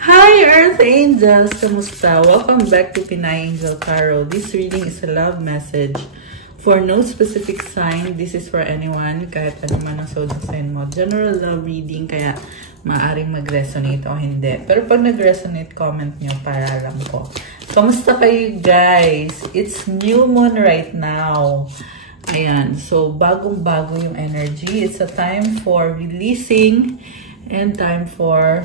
Hi Earth Angels! Kamusta? Welcome back to Pinay Angel Tarot. This reading is a love message for no specific sign. This is for anyone, kahit ano man ang zodiac sign mo. General love reading, kaya maaring mag-resonate o hindi. Pero pag nag-resonate, comment nyo para alam ko. Kamusta kayo guys? It's new moon right now. Ayan, so bagong-bago yung energy. It's a time for releasing and time for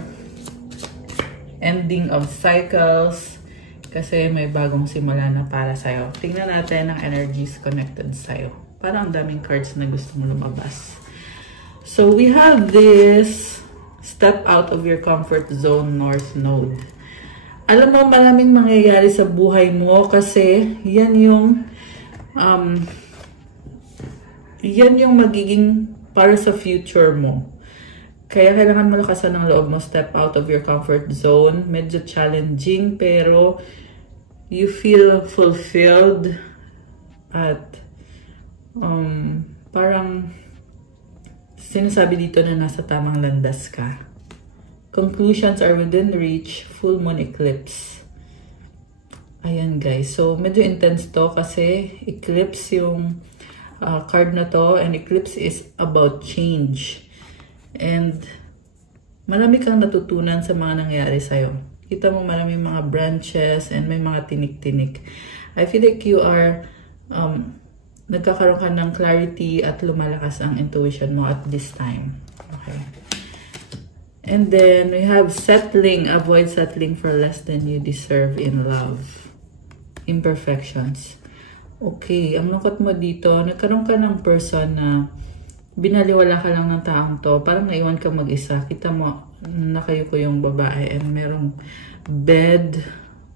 ending of cycles kasi may bagong simula na para sa'yo. Tingnan natin ang energies connected sa'yo. Parang daming cards na gusto mo lumabas. So we have this step out of your comfort zone, North Node. Alam mo, maraming mangyayari sa buhay mo kasi yan yung magiging para sa future mo. Kaya kailangan malakasan ng loob mo, step out of your comfort zone. Medyo challenging, pero you feel fulfilled at parang sinasabi dito na nasa tamang landas ka. Conclusions are within reach, full moon eclipse. Ayan guys, so medyo intense to kasi eclipse yung card na to, and eclipse is about change. And marami kang natutunan sa mga nangyayari sa'yo. Kita mo maraming mga branches and may mga tinik-tinik. I feel like you are nagkakaroon ka ng clarity at lumalakas ang intuition mo at this time. Okay. And then we have settling. Avoid settling for less than you deserve in love. Imperfections. Okay, ang lungkot mo dito, nagkaroon ka ng person na binaliwala ka lang ng taong to, parang naiwan ka mag-isa. Kita mo, nakayuko yung babae and merong bed,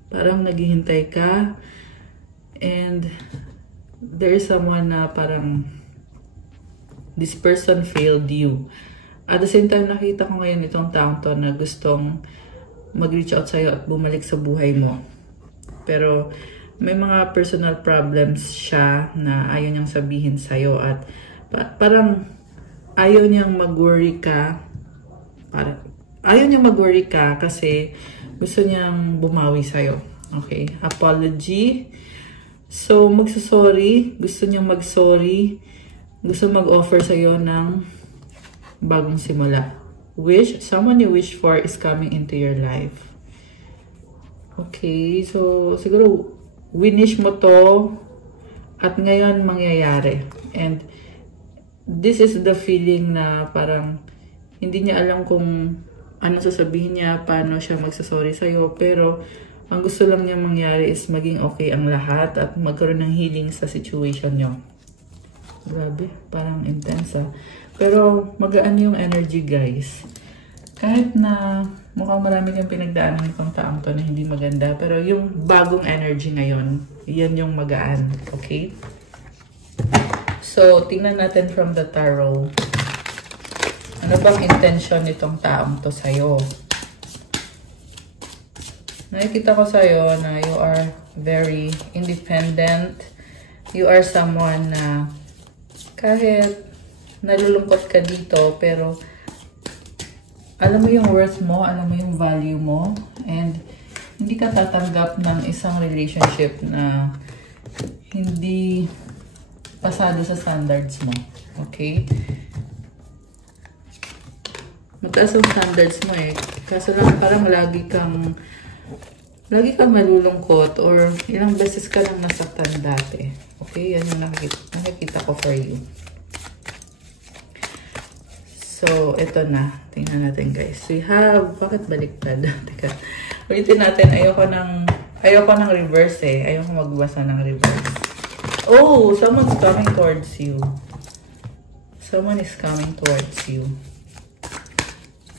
parang naghihintay ka, and there is someone na parang this person failed you. At the same time, nakita ko ngayon itong taong to na gustong mag-reach out sa'yo at bumalik sa buhay mo. Pero may mga personal problems siya na ayaw niyang sabihin sa'yo at parang ayaw niyang mag-worry ka. Ayaw niyang mag-worry ka kasi gusto niyang bumawi sa'yo. Okay? Apology. So, magsasorry. Gusto niyang mag-sorry. Gusto mag-offer sa'yo ng bagong simula. Wish. Someone you wish for is coming into your life. Okay. So, siguro, winish mo to at ngayon mangyayari. And this is the feeling na parang hindi niya alam kung ano sasabihin niya, paano siya magsasorry sa'yo, pero ang gusto lang niya mangyari is maging okay ang lahat at magkaroon ng healing sa situation niyo. Grabe, parang intense ah. Pero magaan yung energy guys. Kahit na mukhang marami kang pinagdaanan itong taong to na hindi maganda, pero yung bagong energy ngayon, yan yung magaan. Okay? So, tingnan natin from the tarot. Ano bang intention nitong taong to sa'yo? Nakikita ko sa'yo na you are very independent. You are someone na kahit nalulungkot ka dito, pero alam mo yung worth mo, alam mo yung value mo, and hindi ka tatanggap ng isang relationship na hindi pasado sa standards mo. Okay? Mataas ang standards mo eh. Kaso lang parang lagi kang malulungkot or ilang beses ka lang nasaktan dati. Okay? Yan yung nakikita ko for you. So, ito na. Tingnan natin guys. We have, bakit baliktad? Teka. Ulitin natin. Ayoko ng reverse eh. Ayoko magbasa ng reverse. Oh, someone's coming towards you. Someone is coming towards you.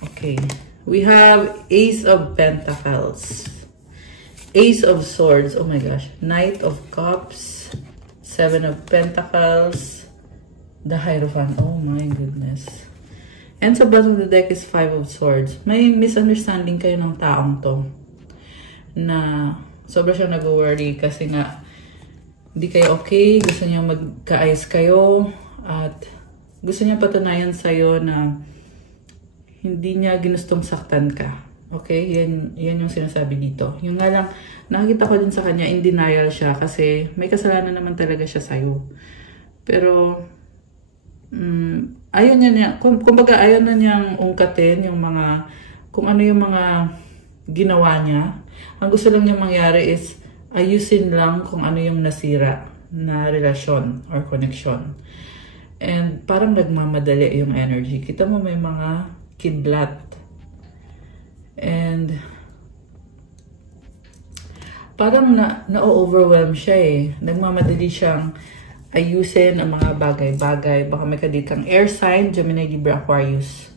Okay. We have Ace of Pentacles. Ace of Swords. Oh my gosh. Knight of Cups. Seven of Pentacles. The Hierophant. Oh my goodness. And sa bottom of the deck is Five of Swords. May misunderstanding kayo ng taong to. Na sobra siya nag-worry kasi nga hindi kayo okay, gusto niya magkaayos kayo, at gusto niya patunayan sa'yo na hindi niya ginustong saktan ka. Okay? Yan yung sinasabi dito. Yung nga lang, nakikita ko din sa kanya, in denial siya kasi may kasalanan naman talaga siya sa'yo. Pero, ayaw niya, kumbaga ayaw na niyang ungkatin yung mga, kung ano yung mga ginawa niya. Ang gusto lang niya mangyari is, ayusin lang kung ano yung nasira na relasyon or connection. And parang nagmamadali yung energy. Kita mo may mga kidlat. And parang na-overwhelm siya eh. Nagmamadali siyang ayusin ang mga bagay-bagay. Baka may kadikang air sign, Gemini, Libra, Aquarius.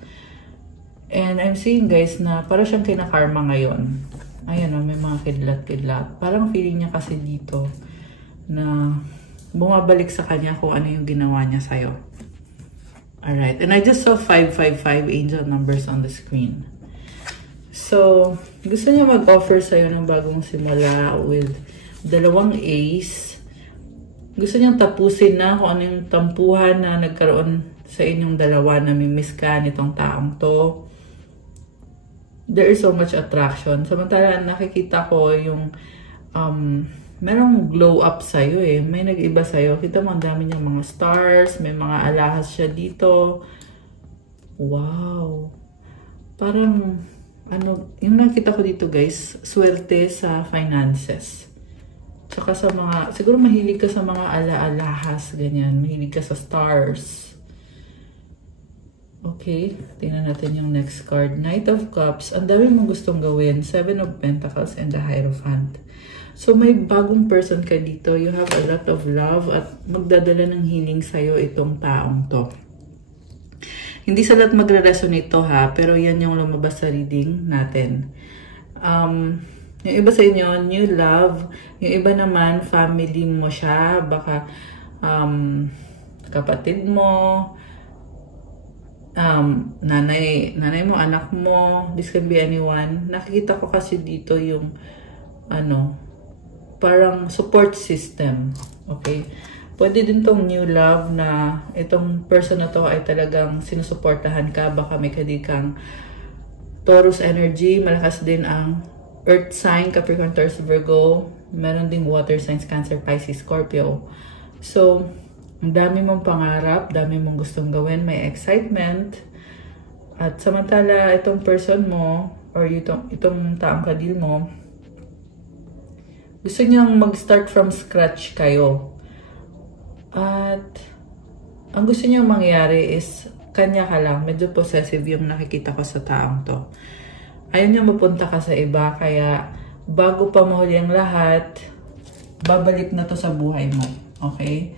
And I'm seeing guys na parang siyang kinakarma ngayon. Ayan o, may mga kidlat-kidlat. Parang feeling niya kasi dito na bumabalik sa kanya kung ano yung ginawa niya sa'yo. Alright. And I just saw 555 angel numbers on the screen. So, gusto niya mag-offer sa'yo ng bagong simula with 2 ace. Gusto niyang tapusin na kung ano yung tampuhan na nagkaroon sa inyong dalawa na mimiss ka nitong taong to. There is so much attraction. Samantala, nakikita ko yung merong glow up sa'yo eh. May nag-iba sa'yo. Kita mo, ang dami niyang mga stars. May mga alahas siya dito. Wow. Parang, yung nakita ko dito guys, swerte sa finances. Tsaka sa mga, siguro mahilig ka sa mga ala-alahas, ganyan. Mahilig ka sa stars. Okay, tingnan natin yung next card. Knight of Cups. Ang dami mong gustong gawin. 7 of Pentacles and the Hierophant. So, may bagong person ka dito. You have a lot of love at magdadala ng healing sa'yo itong taong to. Hindi sa lahat magre-resonate to ha, pero yan yung lumabas sa reading natin. Yung iba sa inyo, new love. Yung iba naman, family mo siya. Baka kapatid mo, nanay mo, anak mo. This can be anyone. Nakikita ko kasi dito yung parang support system. Okay? Pwede din tong new love na itong person na to ay talagang sinusuportahan ka. Baka may kadikang Taurus energy. Malakas din ang Earth sign, Capricorn, Taurus, Virgo. Meron ding water signs, Cancer, Pisces, Scorpio. So, ang dami mong pangarap, dami mong gustong gawin, may excitement. At samantala, itong person mo, or itong taong kadil mo, gusto niyang mag-start from scratch kayo. At ang gusto niyang mangyari is, kanya ka lang, medyo possessive yung nakikita ko sa taong to. Ayaw niya mapunta ka sa iba, kaya bago pa mahuli ang lahat, babalik na to sa buhay mo. Okay?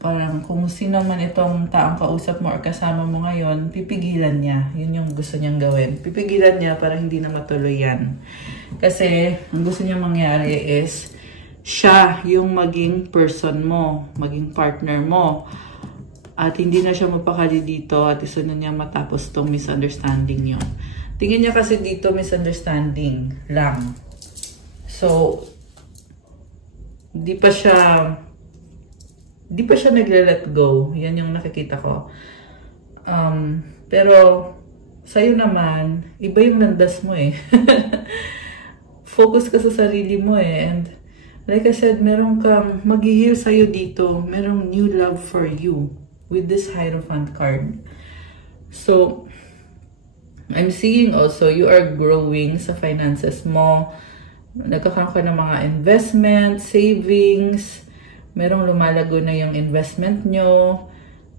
Parang kung sino man itong taong kausap mo or kasama mo ngayon, pipigilan niya. Yun yung gusto niyang gawin. Pipigilan niya para hindi na matuloy yan. Kasi ang gusto niyang mangyari is, siya yung maging person mo, maging partner mo. At hindi na siya mapakali dito at gusto na niya matapos tong misunderstanding niyo. Tingin niya kasi dito misunderstanding lang. So, di pa siya nagle-let go. Yan yung nakikita ko. Pero, sa'yo naman, iba yung landas mo eh. Focus ka sa sarili mo eh. And, like I said, meron kang mag-heal sa'yo dito. Merong new love for you with this Hierophant card. So, I'm seeing also, you are growing sa finances mo. Nagkakaroon ka ng mga investment, savings. Merong lumalago na yung investment nyo.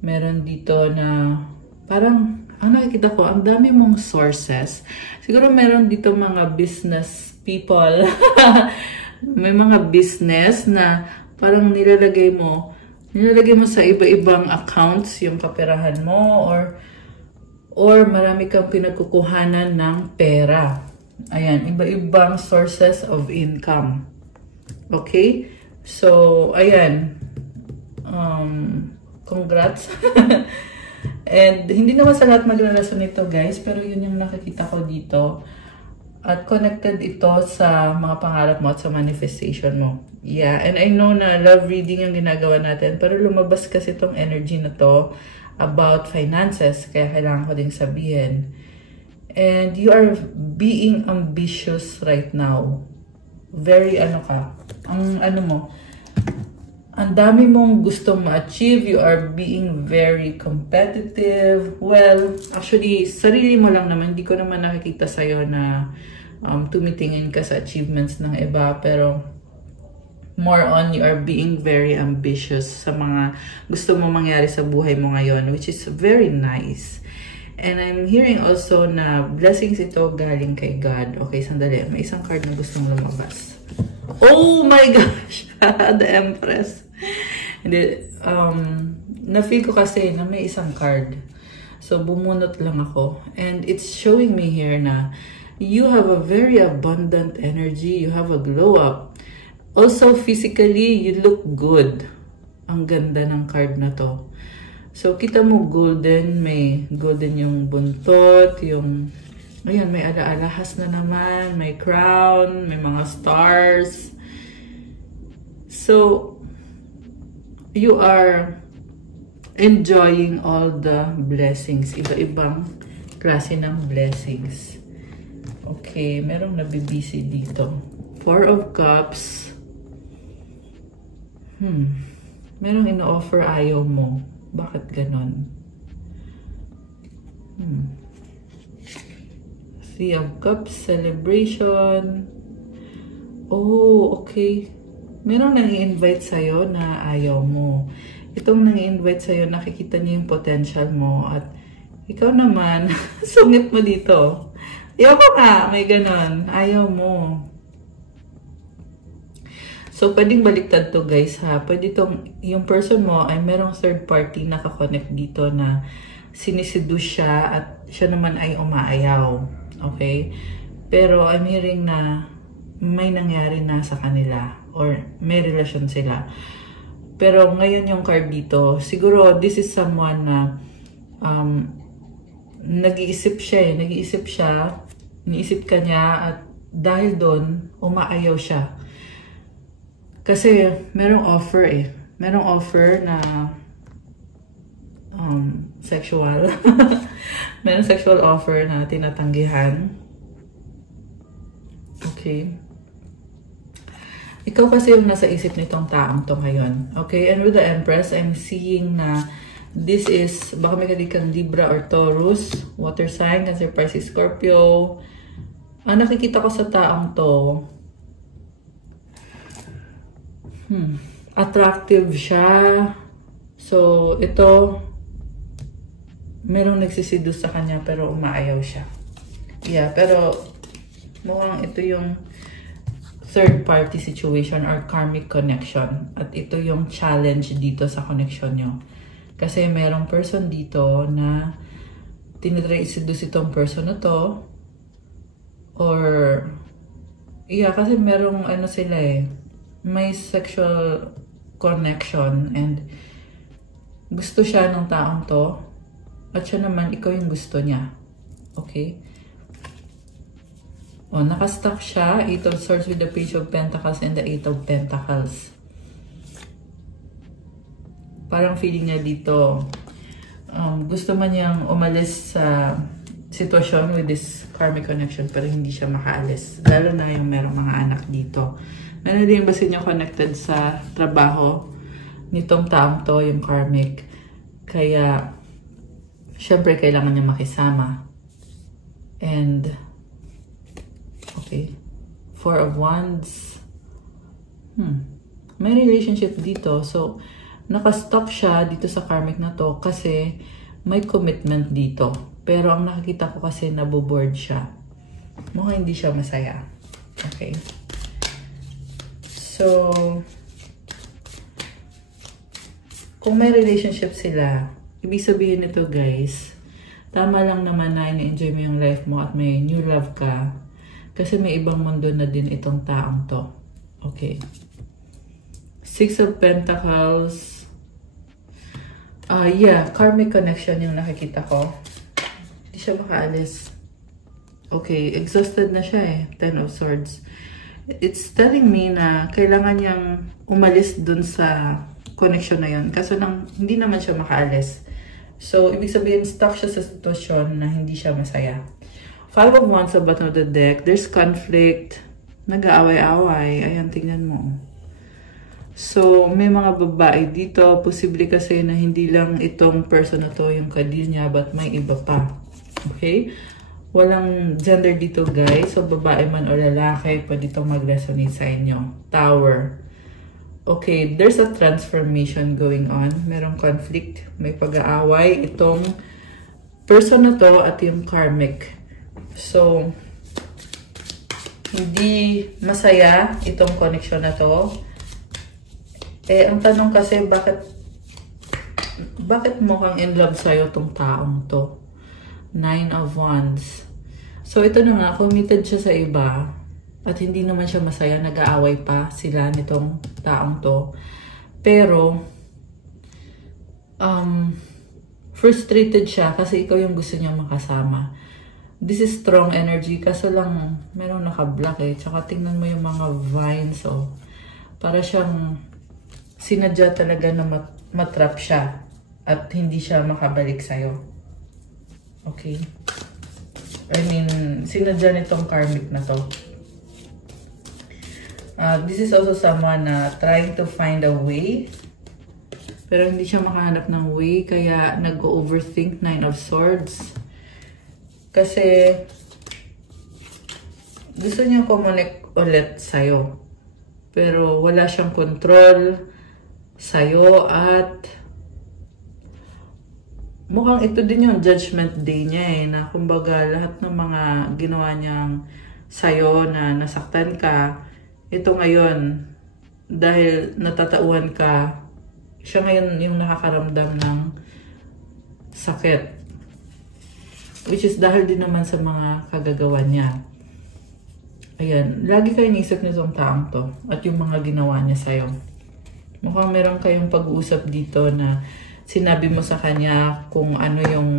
Meron dito na parang, ang nakikita ko, ang dami mong sources. Siguro meron dito mga business people. May mga business na parang nilalagay mo sa iba-ibang accounts yung kaperahan mo or marami kang pinagkukuhanan ng pera. Ayan, iba-ibang sources of income. Okay? So, ayan. Congrats. And hindi naman sa lahat magre-resonate ito, guys. Pero yun yung nakikita ko dito. At connected ito sa mga pangarap mo at sa manifestation mo. Yeah, and I know na love reading yung ginagawa natin. Pero lumabas kasi itong energy na to about finances. Kaya kailangan ko ding sabihin. And you are being ambitious right now. Very ang dami mong gustong ma-achieve. You are being very competitive. Well, actually, sarili mo lang naman. Hindi ko naman nakikita sa'yo na tumitingin ka sa achievements ng iba. Pero, more on, you are being very ambitious sa mga gusto mo mangyari sa buhay mo ngayon, which is very nice. And I'm hearing also na blessings ito galing kay God. Okay, sandali. May isang card na gustong lumabas. Oh my gosh! The Empress. Hindi, na-feel ko kasi na may isang card. So, bumunot lang ako. And it's showing me here na you have a very abundant energy. You have a glow up. Also, physically, you look good. Ang ganda ng card na to. So, kita mo golden. May golden yung buntot. Yung, ayan, may ala-alahas na naman. May crown. May mga stars. So, you are enjoying all the blessings. Iba-ibang klase ng blessings. Okay, merong nabibisi dito. Four of Cups. Merong ino-offer ayaw mo. Bakit ganon? Three of Cups, celebration. Oh, okay. Merong nang-i-invite sa'yo na ayaw mo. Itong nang-i-invite sa'yo, nakikita niya yung potential mo. At ikaw naman, sungit mo dito. Ayaw ko nga, may ganon. Ayaw mo. So, pwedeng baliktad to guys ha. Pwede itong, yung person mo ay merong third party na kakonect dito na siniseduce siya at siya naman ay umaayaw. Okay? Pero I'm hearing na may nangyari na sa kanila or may relasyon sila. Pero ngayon yung card dito, siguro this is someone na nag-iisip siya iniisip ka niya at dahil doon, umaayaw siya. Kasi merong offer na sexual. Merong sexual offer na tinatanggihan. Okay. Ikaw kasi yung nasa isip nitong taong to ngayon. Okay, and with the Empress, I'm seeing na this is, baka may kang Libra or Taurus, water sign, Cancer, Pisces, Scorpio. Ang nakikita ko sa taong to, attractive siya. So, ito, merong nagsisidus sa kanya pero umaayaw siya. Yeah, pero mukhang ito yung third party situation or karmic connection. At ito yung challenge dito sa connection nyo. Kasi merong person dito na tinitry i-seduce itong person na to. Or, yeah, kasi merong ano sila may sexual connection and gusto siya ng taong to. At siya naman, ikaw yung gusto niya. Okay? O, nakastock siya. 8 of Swords with the Page of Pentacles and the 8 of Pentacles. Parang feeling niya dito, gusto man niyang umalis sa sitwasyon with this karmic connection pero hindi siya makaalis. Lalo na yung merong mga anak dito. Meron din ba sa inyo connected sa trabaho nitong taong to, yung karmic. Kaya, syempre kailangan niya makisama. And, okay. Four of Wands. May relationship dito. So, nakastock siya dito sa karmic na to kasi may commitment dito. Pero ang nakikita ko kasi naboboard siya. Mukhang hindi siya masaya. Okay. So, kung may relationship sila, ibig sabihin nito guys, tama lang naman na in-enjoy mo yung life mo at may new love ka. Kasi may ibang mundo na din itong taong to. Okay. Six of Pentacles. Yeah, karmic connection yung nakikita ko. Hindi siya makaalis. Okay, exhausted na siya Ten of Swords. It's telling me na kailangan niyang umalis dun sa connection na yun. Kaso hindi naman siya makaalis. So, ibig sabihin, stuck siya sa sitwasyon na hindi siya masaya. Five of Wands sa bottom of the deck. There's conflict. Nag-aaway-away. Ayan, tingnan mo. So, may mga babae dito. Posible kasi na hindi lang itong person na to yung kadeal niya, but may iba pa. Okay? Walang gender dito, guys. So, babae man o lalaki, pwede itong mag-resonate sa inyo. Tower. Okay, there's a transformation going on. Merong conflict. May pag-aaway. Itong person na to at yung karmic. So, hindi masaya itong connection na to. Eh, ang tanong kasi, bakit mukhang in love sa'yo tong taong to? Nine of Wands. So, ito na nga, committed siya sa iba. At hindi naman siya masaya, nag-aaway pa sila nitong taong to. Pero, frustrated siya kasi ikaw yung gusto niyang makasama. This is strong energy, kaso lang merong naka-block eh. Tsaka tingnan mo yung mga vines, oh. Para siyang sinadya talaga na matrap siya at hindi siya makabalik sa'yo. Okay? I mean, sinadya nitong karmic na to. This is also someone na trying to find a way. Pero hindi siya makahanap ng way, kaya nag-overthink. Nine of Swords. Kasi gusto niya connect ulit sa'yo. Pero wala siyang control sa'yo at mukhang ito din yung judgment day niya eh. Na kumbaga lahat ng mga ginawa niyang sa'yo na nasaktan ka, ito ngayon, dahil natatauhan ka, siya ngayon yung nakakaramdam ng sakit. Which is dahil din naman sa mga kagagawa niya. Ayan, lagi kayo inisip nitong taong to at yung mga ginawa niya sa'yo. Mukhang meron kayong pag-uusap dito na sinabi mo sa kanya kung ano yung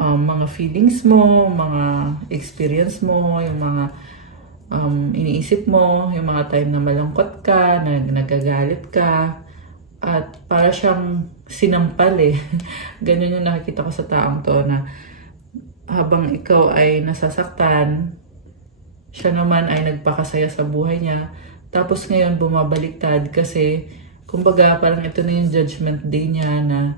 mga feelings mo, mga experience mo, yung mga iniisip mo, yung mga time na malungkot ka, na nagagalit ka, at para siyang sinampal eh. Ganun yung nakikita ko sa taong to na habang ikaw ay nasasaktan, siya naman ay nagpakasaya sa buhay niya. Tapos ngayon bumabaliktad kasi kumbaga parang ito na yung judgment day niya na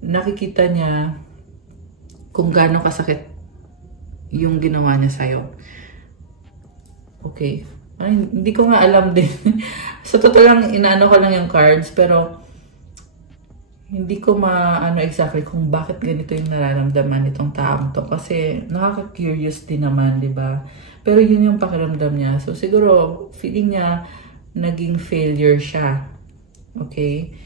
nakikita niya kung gaano kasakit yung ginawa niya sa'yo. Okay. Ay, hindi ko nga alam din. Sa totoo lang, inaano ko lang yung cards, pero hindi ko maano exactly kung bakit ganito yung nararamdaman nitong taong to. Kasi nakaka-curious din naman, di ba? Pero yun yung pakiramdam niya. So siguro, feeling niya naging failure siya. Okay?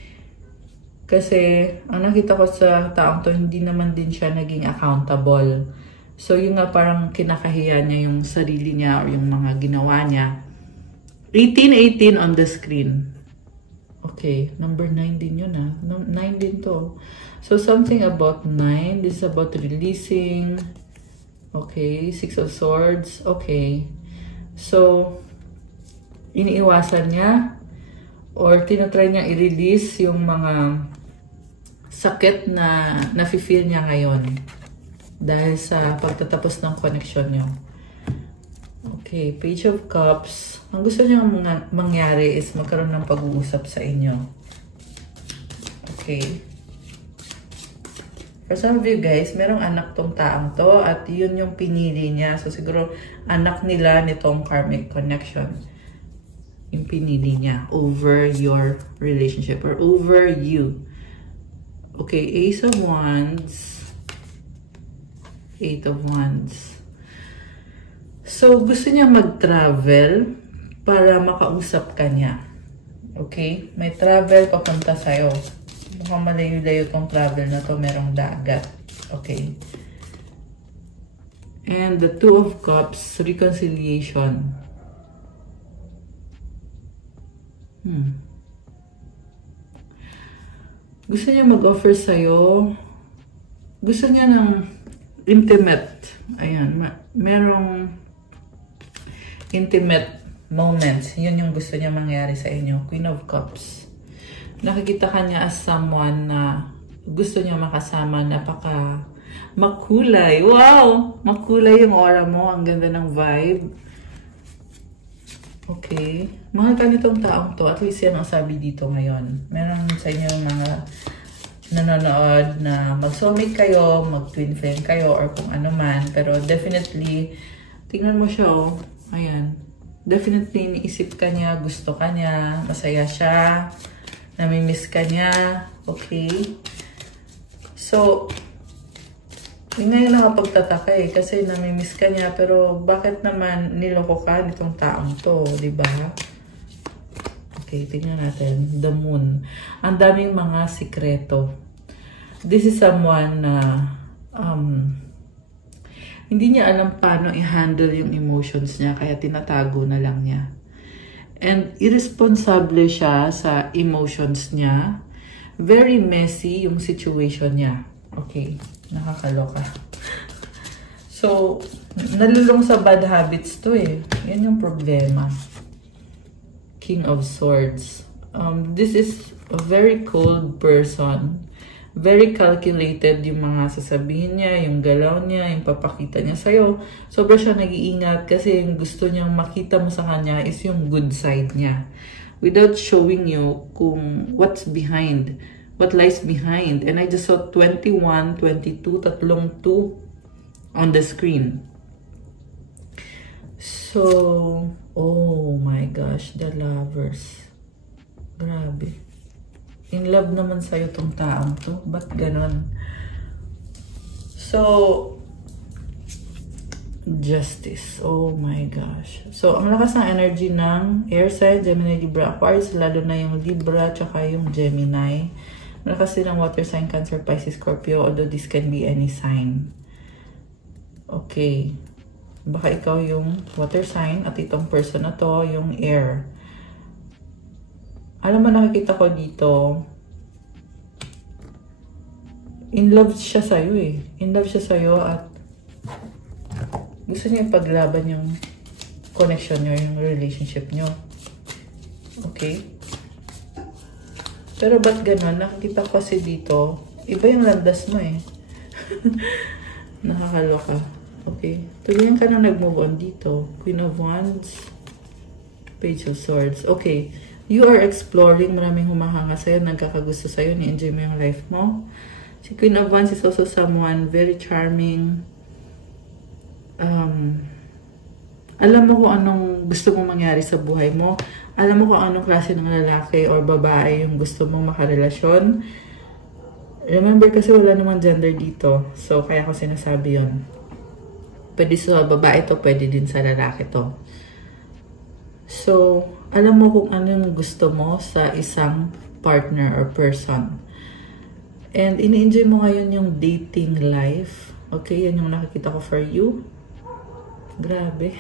Kasi, ang nakita ko sa taong to, hindi naman din siya naging accountable. So, yung nga parang kinakahiya niya yung sarili niya or yung mga ginawa niya. 18 on the screen. Okay, number 9 din yun ah. 9 din to. So, something about 9. This is about releasing. Okay, 6 of Swords. Okay. So, iniiwasan niya or tinatry niya i-release yung mga sakit na nafe-feel niya ngayon dahil sa pagtatapos ng connection niyo. Okay, Page of Cups. Ang gusto niya mangyari is magkaroon ng pag-uusap sa inyo. Okay. For some of you guys, merong anak tong taong to at yun yung pinili niya. So siguro anak nila nitong karmic connection. Yung pinili niya over your relationship or over you. Okay, Ace of Wands. 8 of Wands. So gusto niya mag-travel para makausap ka niya. Okay? May travel papunta sa'yo. Mukhang malayo-layo tong travel na to, merong dagat. Okay. And the Two of Cups, reconciliation. Gusto niya mag-offer sa'yo. Gusto niya ng intimate. Ayan. Merong intimate moments. Yun yung gusto niya mangyari sa inyo. Queen of Cups. Nakikita ka niya as someone na gusto niya makasama, napaka makulay. Wow! Makulay yung aura mo. Ang ganda ng vibe. Okay. Mahal ka nitong taong to. At least yan ang sabi dito ngayon. Meron sa inyo mga nanonood na mag-soulmate kayo, mag-twin flame kayo, or kung ano man. Pero definitely, tingnan mo siya, oh. Ayan. Definitely, iniisip ka niya, gusto ka niya, masaya siya, namimiss ka niya. Okay. So, ngayon nakapagtataka eh, kasi namimiss ka niya, pero bakit naman niloko ka nitong taong to, di ba? Okay, tingnan natin. The Moon. Ang daming mga sikreto. This is someone na hindi niya alam paano i-handle yung emotions niya, kaya tinatago na lang niya. And irresponsible siya sa emotions niya. Very messy yung situation niya. Okay, nakakaloka. So, nalulong sa bad habits to eh. Yan yung problema. King of Swords. This is a very cold person. Very calculated yung mga sasabihin niya, yung galaw niya, yung papakita niya sa'yo. Sobra siya nag-iingat kasi yung gusto niyang makita mo sa kanya is yung good side niya. Without showing you kung what's behind, what lies behind. And I just saw 21, 22, tatlong 2 on the screen. So, oh my gosh, the Lovers. Grabe. In love naman sa'yo tong taong to. Ba't ganon? So, Justice. Oh my gosh. So, ang lakas ng energy ng air sign, Gemini, Libra, Aquarius, lalo na yung Libra, tsaka yung Gemini. Malakas din ang water sign, Cancer, Pisces, Scorpio, although this can be any sign. Okay. Baka ikaw yung water sign at itong person na to, yung air. Alam mo, nakikita ko dito, in love siya sa'yo eh. In love siya sa'yo at gusto niya ipaglaban yung connection nyo, yung relationship nyo. Okay? Pero ba't ganon? Nakikita ko kasi dito, iba yung landas mo eh. Nakakaloka. Okay. Tuloyan ka na nag-move on dito. Queen of Wands. Page of Swords. Okay. You are exploring. Maraming humahanga sa'yo. Nagkakagusto sa'yo. Ni-enjoy mo yung life mo. Si Queen of Wands is also someone very charming. Alam mo kung anong gusto mong mangyari sa buhay mo. Alam mo kung anong klase ng lalaki or babae yung gusto mong makarelasyon. Remember kasi wala namang gender dito. So, kaya ko sinasabi yon. Pwede sa babae to, pwede din sa lalaki to. So, alam mo kung ano yung gusto mo sa isang partner or person. And ini-enjoy mo ngayon yung dating life. Okay, yan yung nakikita ko for you. Grabe.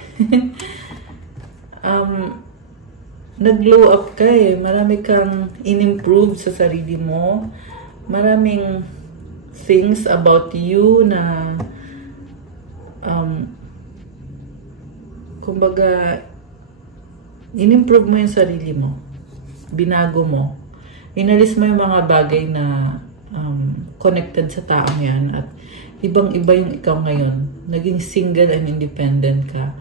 Nag-glow up ka eh. Marami kang in-improve sa sarili mo. Maraming things about you na kumbaga in-improve mo yung sarili mo. Binago mo. Inalis mo yung mga bagay na connected sa taong yan at ibang-iba yung ikaw ngayon. Naging single and independent ka.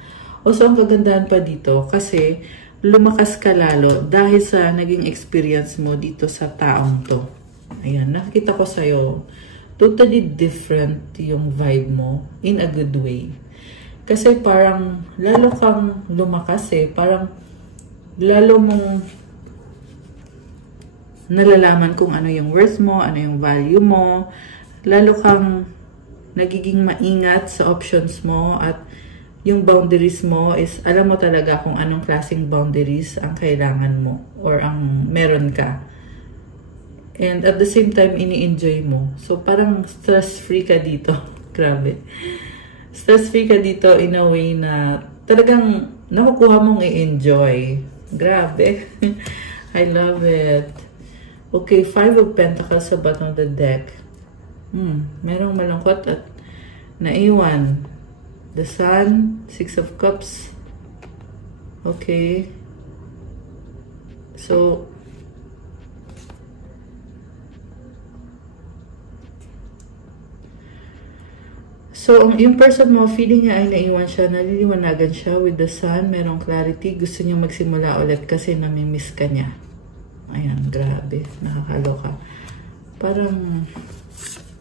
Also, ang kagandahan pa dito kasi lumakas ka lalo dahil sa naging experience mo dito sa taong to. Ayan, nakikita ko sa'yo. Totally different yung vibe mo in a good way. Kasi parang lalo kang lumakas eh. Parang lalo mong nalalaman kung ano yung worth mo, ano yung value mo. Lalo kang nagiging maingat sa options mo at yung boundaries mo is alam mo talaga kung anong klaseng boundaries ang kailangan mo or ang meron ka. And at the same time, ini-enjoy mo. So, parang stress-free ka dito. Grabe. Stress-free ka dito in a way na talagang nakukuha mong i-enjoy. Grabe. I love it. Okay, 5 of Pentacles sa bottom of the deck. Merong malungkot at naiwan. The Sun, 6 of Cups. Okay. So, So, yung person mo, feeling niya ay naiwan siya, naliliwanagan siya with the sun, merong clarity, gusto niya magsimula ulit kasi namimiss ka niya. Ayan, grabe, nakakaloka. Parang,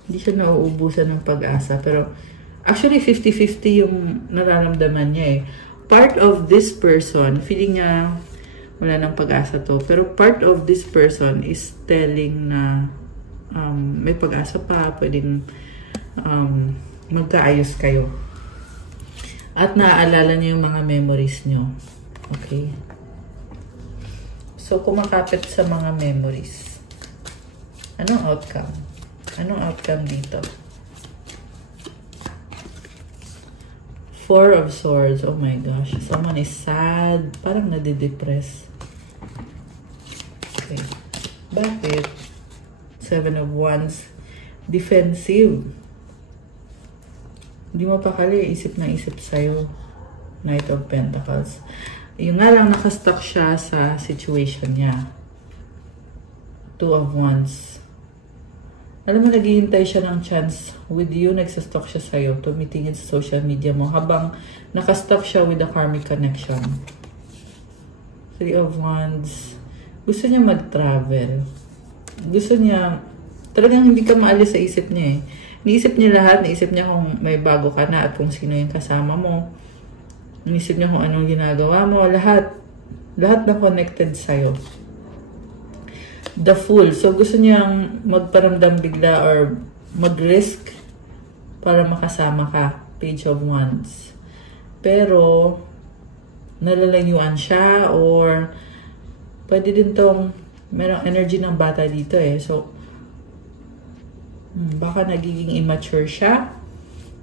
hindi siya nauubusan ng pag-asa, pero actually 50-50 yung nararamdaman niya eh. Part of this person, feeling niya wala ng pag-asa to, pero part of this person is telling na may pag-asa pa, pwedeng magkaayos kayo. At naaalala niyo yung mga memories niyo. Okay? So, kumakapit sa mga memories. Anong outcome? Anong outcome dito? Four of Swords. Oh my gosh. Someone is sad. Parang nadidepress. Okay. Bakit? Seven of Wands. Defensive. Hindi mo pakali. Isip na isip sa'yo. Knight of Pentacles. Yung nga lang nakastuck siya sa situation niya. Two of Wands. Alam mo, naghihintay siya ng chance with you, nagsastock siya sa'yo, tumitingin sa social media mo, habang nakastock siya with a karmic connection. Three of Wands. Gusto niya mag-travel. Gusto niya, talagang hindi ka maalis sa isip niya eh. Niisip niya lahat, niisip niya kung may bago ka na at kung sino yung kasama mo. Niisip niya kung anong ginagawa mo, lahat. Lahat na connected sa'yo. The Fool. So, gusto niyang magparamdam bigla or mag-risk para makasama ka. Page of Wands. Pero, nalalayuan siya or pwede din tong merong energy ng bata dito eh. So, baka nagiging immature siya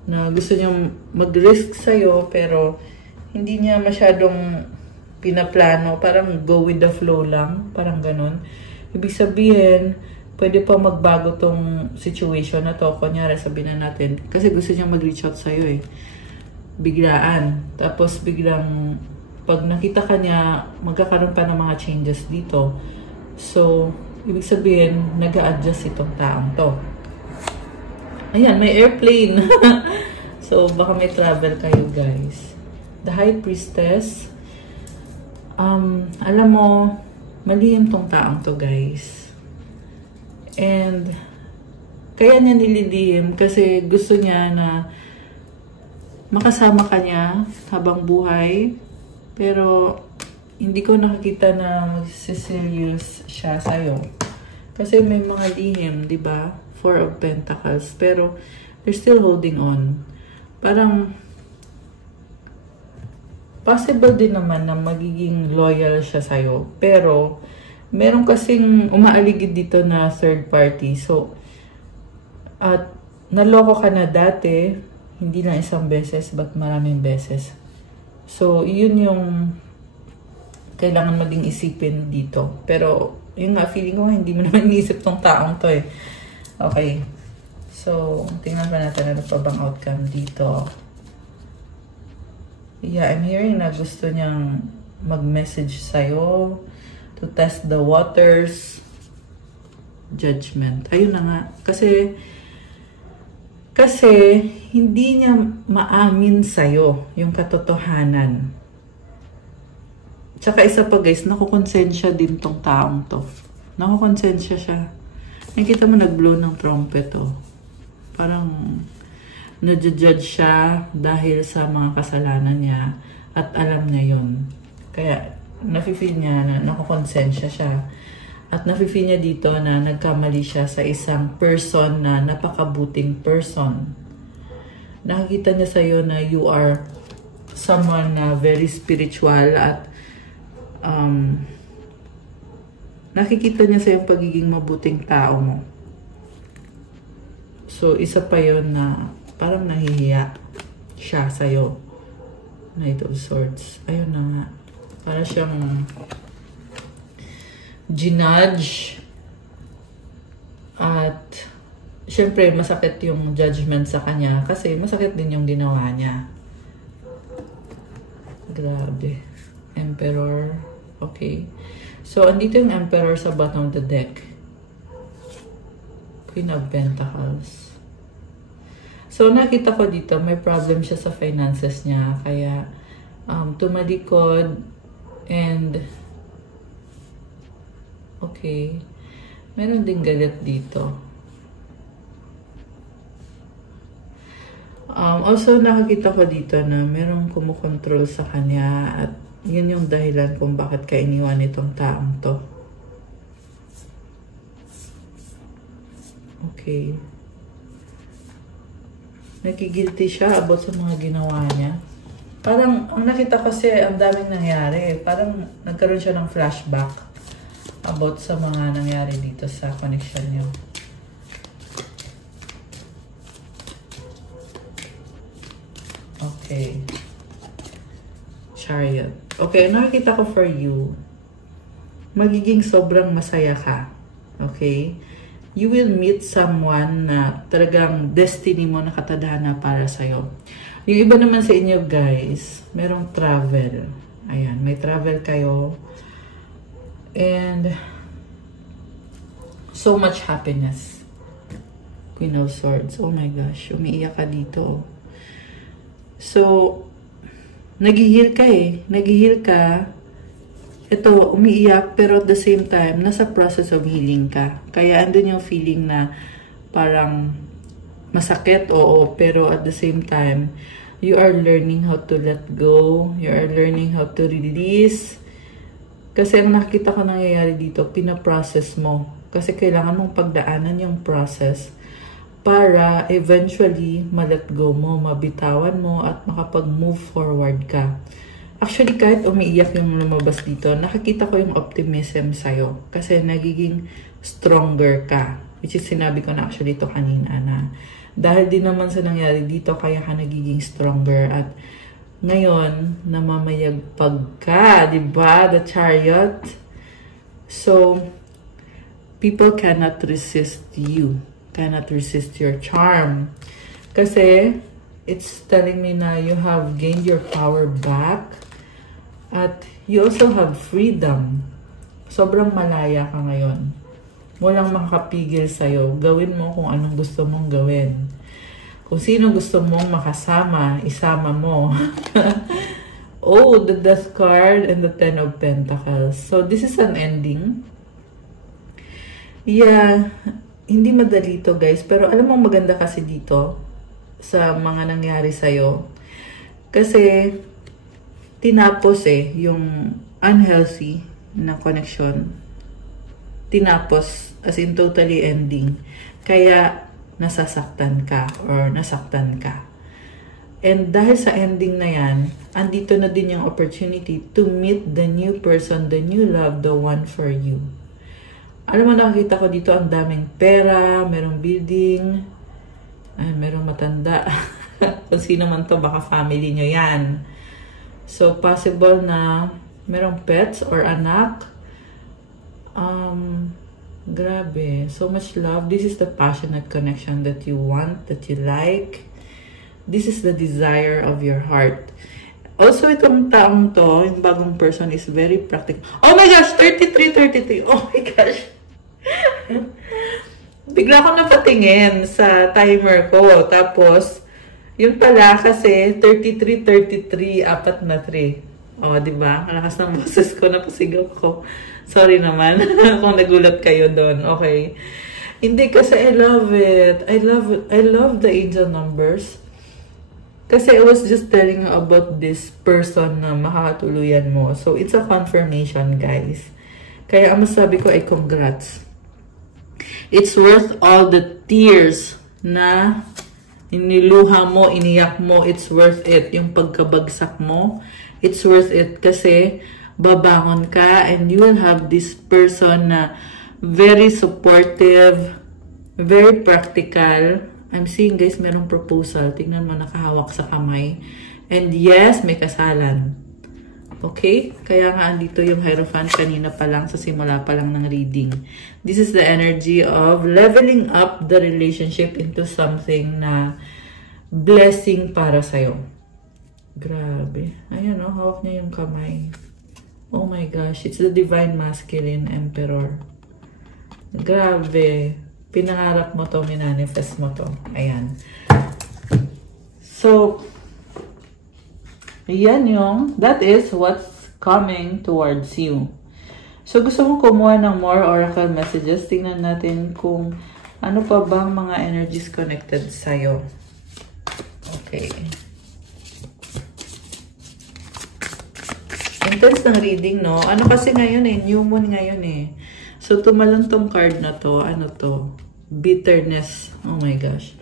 na gusto niyang mag-risk sa'yo pero hindi niya masyadong pinaplano. Parang go with the flow lang. Parang ganun. Ibig sabihin, pwede pa magbago tong situation na to. Kunyari, sabihin na natin. Kasi gusto niyang mag-reach out sa'yo eh. Biglaan. Tapos biglang, pag nakita ka niya, magkakaroon pa ng mga changes dito. So, ibig sabihin, nag-a-adjust itong taong to. Ayan, may airplane. So, baka may travel kayo, guys. The High Priestess. Alam mo, malihim tong taong to, guys. And, kaya niya nililihim kasi gusto niya na makasama ka niya habang buhay. Pero, hindi ko nakikita na magsiserious siya sa'yo. Kasi may mga lihim, di ba? Four of Pentacles. Pero, they're still holding on. Parang, possible din naman na magiging loyal siya sa'yo. Pero, meron kasing umaaligid dito na third party. So, at naloko ka na dati, hindi lang isang beses, but maraming beses. So, yun yung kailangan maging isipin dito. Pero, yun nga, feeling ko hindi mo naman inisip tong taong to eh. Okay. So, tingnan pa natin ano pa bang outcome dito. Yeah, I'm hearing na gusto niyang mag-message sa'yo to test the waters. Judgment. Ayun na nga. Kasi hindi niya maamin sa'yo yung katotohanan. Tsaka isa pa guys, nakukonsensya din tong taong to. Nakukonsensya siya. Nakikita mo nag-blow ng trumpet oh. Parang na-judge siya dahil sa mga kasalanan niya at alam niya yun. Kaya nafe-feel niya na nakukonsensya siya. At nafe-feel niya dito na nagkamali siya sa isang person na napakabuting person. Nakikita niya sa'yo na you are someone na very spiritual at nakikita niya sa'yo yung pagiging mabuting tao mo. So, isa pa yun na parang nahihiya siya sa'yo. Knight of Swords. Ayun na nga. Para siyang ginudge. At syempre, masakit yung judgment sa kanya kasi masakit din yung ginawa niya. Grabe. Emperor. Okay. So, andito yung Emperor sa bottom of the deck. Queen of Pentacles. So, nakita ko dito, may problem siya sa finances niya. Kaya, tumalikod and okay. Meron ding galit dito. Also, nakakita ko dito na merong kumukontrol sa kanya at yun yung dahilan kung bakit ka iniwan itong taong to. Okay. Nakigilty siya about sa mga ginawa niya. Parang, ang nakita ko kasi, ang daming nangyari. Parang, nagkaroon siya ng flashback about sa mga nangyari dito sa connection niyo. Okay. Chariot. Okay, nakikita ko for you. Magiging sobrang masaya ka. Okay? You will meet someone na talagang destiny mo nakatadhana para sa'yo. Yung iba naman sa inyo, guys, merong travel. Ayan, may travel kayo. And so much happiness. Queen of Swords. Oh my gosh, umiiyak ka dito. So, nag-heal ka eh. Nag-heal ka. Ito, umiiyak, pero at the same time, nasa process of healing ka. Kaya andun yung feeling na parang masakit, oo, pero at the same time, you are learning how to let go. You are learning how to release. Kasi ang nakikita ko nangyayari dito, pinaprocess mo. Kasi kailangan mong pagdaanan yung process para eventually ma-let go mo, mabitawan mo, at makapag-move forward ka. Actually, kahit umiiyak yung lumabas dito, nakikita ko yung optimism sa'yo. Kasi nagiging stronger ka. Which is sinabi ko na actually ito kanina na dahil din naman sa nangyari dito, kaya ka nagiging stronger. At ngayon, namamayagpag ka, diba? The Chariot. So, people cannot resist you. Cannot resist your charm. Kasi, it's telling me na you have gained your power back. At you also have freedom. Sobrang malaya ka ngayon. Walang makakapigil sa'yo. Gawin mo kung anong gusto mong gawin. Kung sino gusto mong makasama, isama mo. Oh, the Death card and the Ten of Pentacles. So, this is an ending. Yeah, hindi madali to, guys. Pero alam mo maganda kasi dito sa mga nangyari sa'yo. Kasi, tinapos yung unhealthy na connection. Tinapos, as in totally ending. Kaya, nasasaktan ka or nasaktan ka. And dahil sa ending na yan, andito na din yung opportunity to meet the new person, the new love, the one for you. Alam mo, nakikita ko dito ang daming pera, merong building, ay, merong matanda. Kung sino man to, baka family nyo yan. So, possible na merong pets or anak. Grabe. So much love. This is the passionate connection that you want, that you like. This is the desire of your heart. Also, itong taong to, yung bagong person is very practical. Oh my gosh! 33. Oh my gosh! Bigla ko napatingin sa timer ko. Tapos, yun pala kasi 33, 4 na 3. O, diba? Malakas ng boses ko, napasigaw ko. Sorry naman kung nagulat kayo doon. Okay. Hindi kasi I love it. I love the angel numbers. Kasi I was just telling you about this person na makakatuluyan mo. So, it's a confirmation, guys. Kaya ang masabi ko ay congrats. It's worth all the tears na iniluha mo, iniyak mo. It's worth it. Yung pagkabagsak mo, it's worth it kasi babangon ka and you will have this person na very supportive, very practical. I'm seeing, guys, merong proposal. Tingnan mo, nakahawak sa kamay. And yes, may kasalan. Okay? Kaya nga andito yung Hierophant kanina pa lang, sa simula pa lang ng reading. This is the energy of leveling up the relationship into something na blessing para sa'yo. Grabe. Ayan, oh, hawak niya yung kamay. Oh my gosh, it's the Divine Masculine Emperor. Grabe. Pinangarap mo to, minanifest mo to. Ayan. So, that is what's coming towards you. So, gusto mong kumuha ng more oracle messages. Tingnan natin kung ano pa bang mga energies connected sa'yo. Okay. Intense ng reading, no? Ano kasi ngayon eh, new moon ngayon eh. So, tumalon tong card na to. Ano to? Bitterness. Oh my gosh.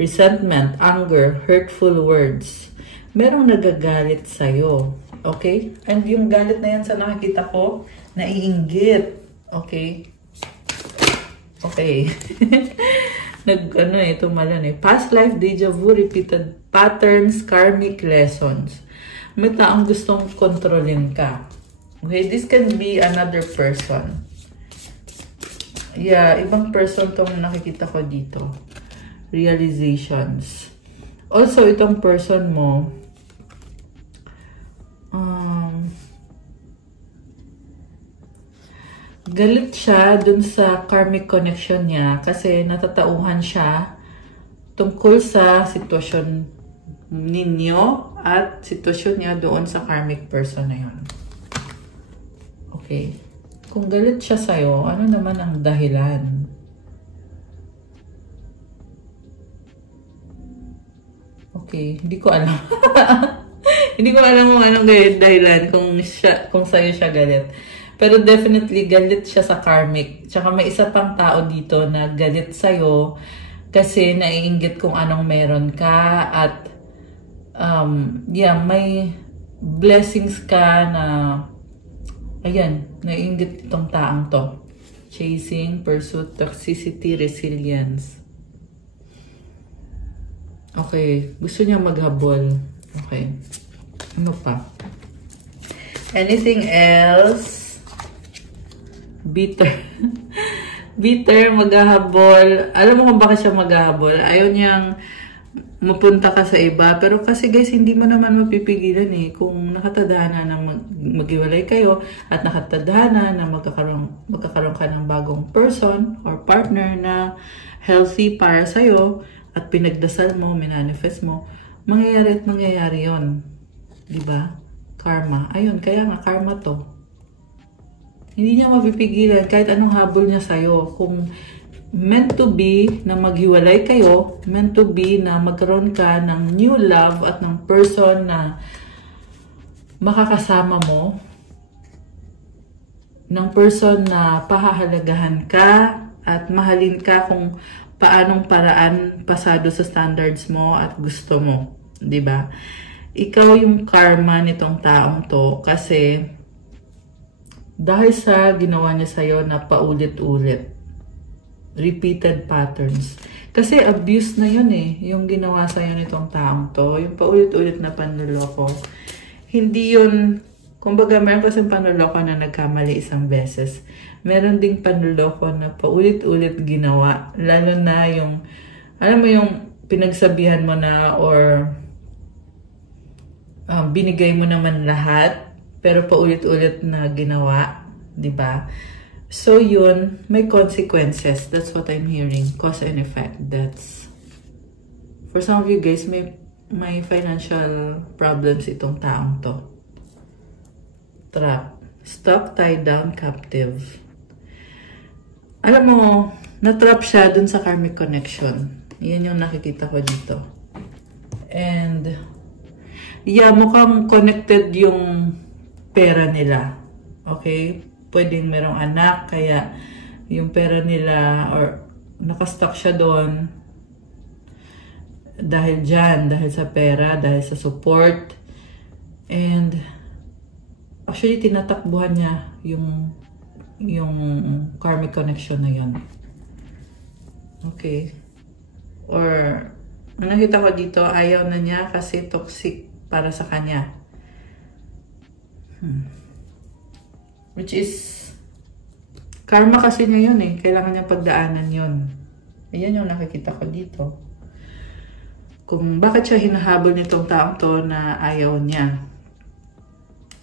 Resentment, anger, hurtful words. Merong nagagalit sa'yo. Okay? And yung galit na yan sa nakikita ko, naiinggit. Okay? Okay. Tumalon eh. Past life, deja vu, repeated patterns, karmic lessons. May taong gustong kontrolin ka. Okay? This can be another person. Yeah, ibang person tong nakikita ko dito. Realizations. Also, itong person mo, galit siya dun sa karmic connection niya kasi natatauhan siya tungkol sa sitwasyon ninyo at sitwasyon niya doon sa karmic person na yun. Okay. Kung galit siya sa'yo, ano naman ang dahilan? Okay, hindi ko alam. Hindi ko alam kung anong dahilan kung sa'yo siya galit. Pero definitely, galit siya sa karmic. Tsaka may isa pang tao dito na galit sa'yo kasi naiinggit kung anong meron ka at may blessings ka na ayan, naiinggit itong taong to. Chasing, pursuit, toxicity, resilience. Okay, gusto niya maghabol. Okay. Ano pa? Anything else? Bitter. Bitter, maghahabol. Alam mo kung bakit siya maghahabol? Ayaw niyang mapunta ka sa iba. Pero kasi guys, hindi mo naman mapipigilan eh. Kung nakatadhana na maghiwalay kayo at nakatadhana na magkakaroon ka ng bagong person or partner na healthy para sa'yo at pinagdasal mo, minanifest mo, mangyayari at mangyayari yun. Diba? Karma. Ayun, kaya nga karma to. Hindi niya mapipigilan kahit anong habol niya sa'yo. Kung meant to be na maghiwalay kayo, meant to be na magkaroon ka ng new love at ng person na makakasama mo, ng person na pahahalagahan ka at mahalin ka kung paanong paraan pasado sa standards mo at gusto mo. Diba? Ikaw yung karma nitong taong to kasi dahil sa ginawa niya sa'yo na paulit-ulit. Repeated patterns. Kasi abuse na yun eh. Yung ginawa sa'yo nitong taong to. Yung paulit-ulit na panloloko. Hindi yun, kumbaga meron kasing panloloko na nagkamali isang beses. Meron ding panloloko na paulit-ulit ginawa. Lalo na yung, alam mo yung pinagsabihan mo na or binigay mo naman lahat pero paulit-ulit na ginawa, 'di ba? So yun, may consequences. That's what I'm hearing. Cause and effect. That's for some of you guys, may financial problems itong taong to. Trap. Stuck, tied down, captive. Alam mo, na-trap siya dun sa karmic connection. Yan yung nakikita ko dito. And yeah, mukhang connected yung pera nila. Okay? Pwedeng merong anak, kaya yung pera nila or nakastock siya doon dahil dyan, dahil sa pera, dahil sa support. And actually, tinatakbuhan niya yung karmic connection na yun. Okay? Or ang nakita ko dito, ayaw na niya kasi toxic para sa kanya. Which is, karma kasi niya yun eh. Kailangan niya pagdaanan yun. Ayan yung nakikita ko dito. Kung bakit siya hinahabol nitong taong to na ayaw niya.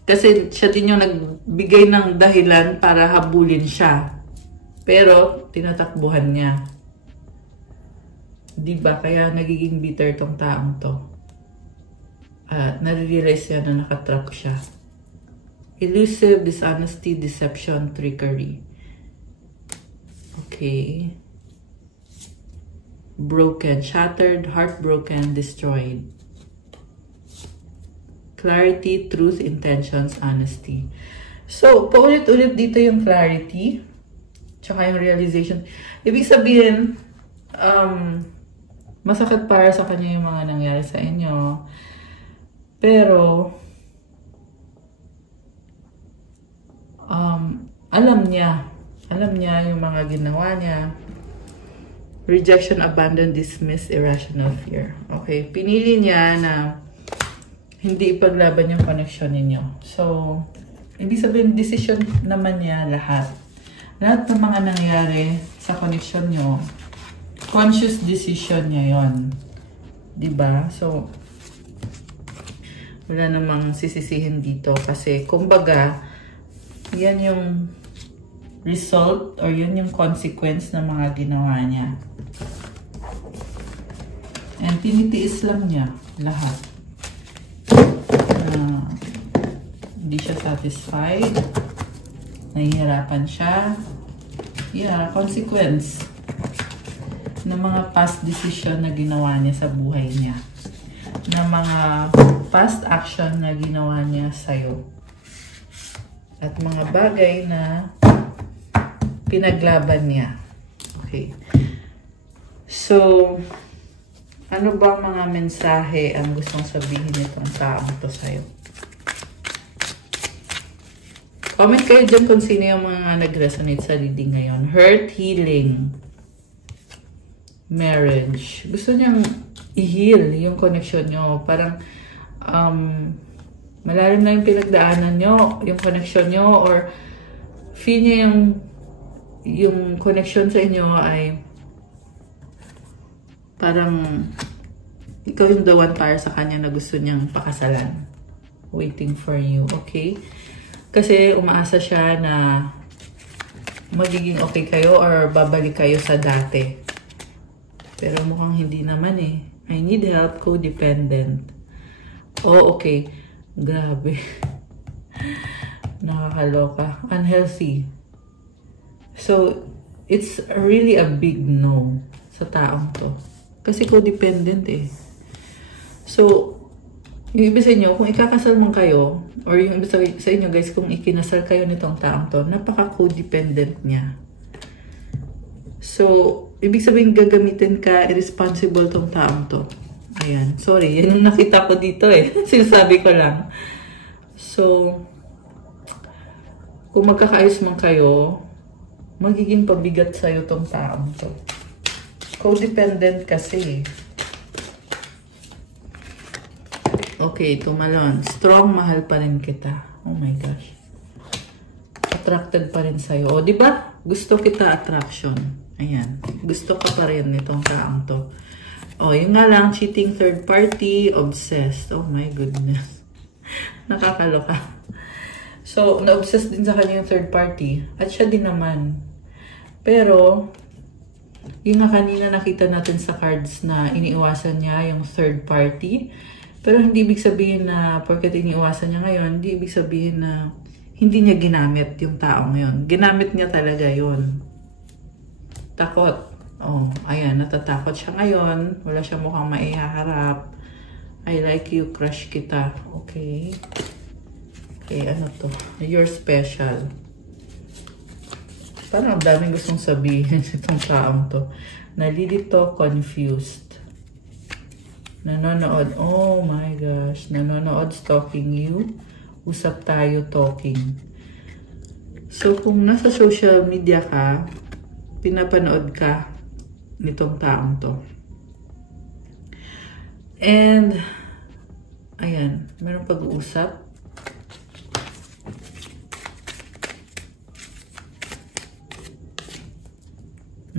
Kasi siya din yung nagbigay ng dahilan para habulin siya. Pero, tinatakbuhan niya. Diba? Kaya nagiging bitter tong taong to. nare-realize niya na nakatrap siya. Elusive, dishonesty, deception, trickery. Okay. Broken, shattered, heartbroken, destroyed. Clarity, truth, intentions, honesty. So, paulit-ulit dito yung clarity, tsaka yung realization. Ibig sabihin, masakit para sa kanya yung mga nangyari sa inyo. Pero, alam niya yung mga ginawa niya. Rejection, abandon, dismiss, irrational fear. Okay, pinili niya na hindi ipaglaban yung connection ninyo. So, ibig sabihin, decision naman niya lahat. Lahat ng mga nangyari sa connection nyo, conscious decision niya yon, diba? So, wala namang sisisihin dito kasi, kumbaga, yan yung result or yan yung consequence ng mga ginawa niya. And tinitiis lang niya lahat. Hindi siya satisfied. Nahihirapan siya. Yeah, consequence ng mga past decision na ginawa niya sa buhay niya. Ng mga past action na ginawa niya sa'yo. At mga bagay na pinaglaban niya. Okay. So, ano ba mga mensahe ang gustong sabihin nitong taong to sa'yo? Comment kayo dyan kung sino yung mga nag-resonate sa reading ngayon. Hurt, healing, marriage. Gusto niyang i-heal yung connection nyo. Parang, malalim na yung pinagdaanan nyo, yung connection nyo, or feel niya yung connection sa inyo ay parang ikaw yung the one para sa kanya na gusto niyang pakasalan. Waiting for you, okay? Kasi umaasa siya na magiging okay kayo or babalik kayo sa dati. Pero mukhang hindi naman eh. I need help, codependent. Oh, okay. Grabe. Nakakaloka. Unhealthy. So, it's really a big no sa taong to. Kasi codependent eh. So, yung ibig sa inyo, kung ikakasal man kayo, or yung ibig sa inyo guys, kung ikinasal kayo nitong taong to, napaka-codependent niya. So, ibig sabihin gagamitin ka, irresponsible tong taong to. Ayan. Sorry, yan yung nakita ko dito eh. Sinasabi ko lang. So, kung magkakaayos man kayo, magiging pabigat sa'yo tong taong to. Codependent kasi. Okay, tumalon. Strong, mahal pa rin kita. Oh my gosh. Attracted pa rin sa'yo. O, diba? Gusto kita, attraction. Ayan. Gusto ka pa rin nitong taong to. O, yung nga lang, cheating third party, obsessed. Oh my goodness. Nakakaloka. So, na-obsessed din sa kanya yung third party. At siya din naman. Pero, yung nga kanina nakita natin sa cards na iniiwasan niya yung third party. Pero hindi ibig sabihin na porket iniiwasan niya ngayon, hindi ibig sabihin na hindi niya ginamit yung tao ngayon. Ginamit niya talaga yon. Takot. Oh, ayan, natatakot siya ngayon. Wala siya mukhang maihaharap. I like you, crush kita. Okay. Okay, ano to? You're special. Parang ang daming gustong sabihin itong taong to. Nalilito, confused. Nanonood. Oh my gosh. Nanonood, stalking you. Usap tayo, talking. So, kung nasa social media ka, pinapanood ka nitong taong to. And, ayan. Meron pag-uusap.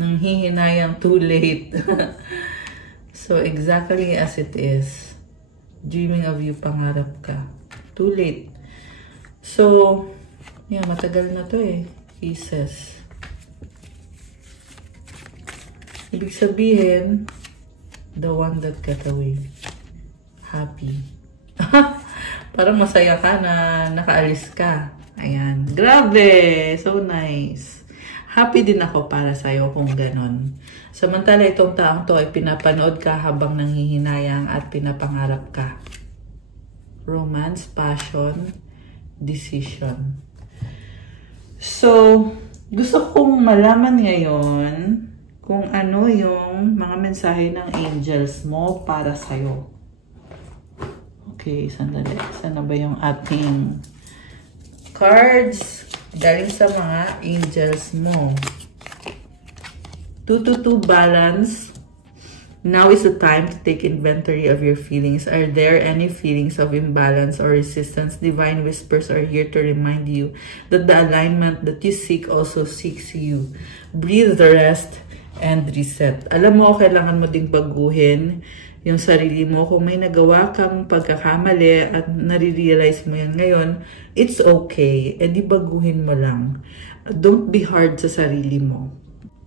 Nang hihinayang too late. So, exactly as it is. Dreaming of you, pangarap ka. Too late. So, yeah, matagal na to eh. Kisses. Ibig sabihin, the one that got away. Happy. Parang masaya ka na nakaalis ka. Ayan. Grabe! So nice. Happy din ako para sa'yo kung ganon. Samantala itong taong to ay pinapanood ka habang nanghihinayang at pinapangarap ka. Romance, passion, decision. So, gusto kong malaman ngayon kung ano yung mga mensahe ng angels mo para sa'yo. Okay, sandali. Saan na ba yung ating cards galing sa mga angels mo? 2-2 balance. Now is the time to take inventory of your feelings. Are there any feelings of imbalance or resistance? Divine whispers are here to remind you that the alignment that you seek also seeks you. Breathe the rest and reset. Alam mo, kailangan mo ding baguhin yung sarili mo. Kung may nagawa kang pagkakamali at nare-realize mo yan ngayon, it's okay. E di baguhin mo lang. Don't be hard sa sarili mo.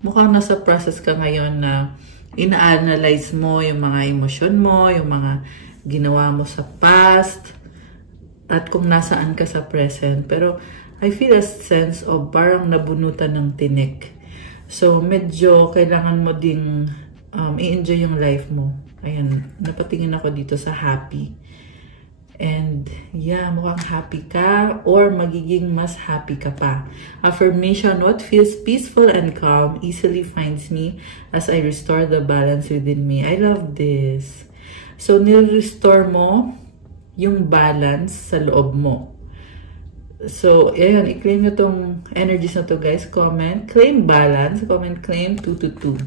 Mukhang nasa process ka ngayon na ina-analyze mo yung mga emosyon mo, yung mga ginawa mo sa past, at kung nasaan ka sa present. Pero I feel a sense of parang nabunutan ng tinik. So medyo kailangan mo ding i-enjoy yung life mo. Ayan, napatingin ako dito sa happy. And yeah, mukhang happy ka or magiging mas happy ka pa. Affirmation, what feels peaceful and calm easily finds me as I restore the balance within me. I love this. So, nire-restore mo yung balance sa loob mo. So, ayan, i-claim nyo tong energies na to, guys. Comment, claim balance. Comment, claim 2-2.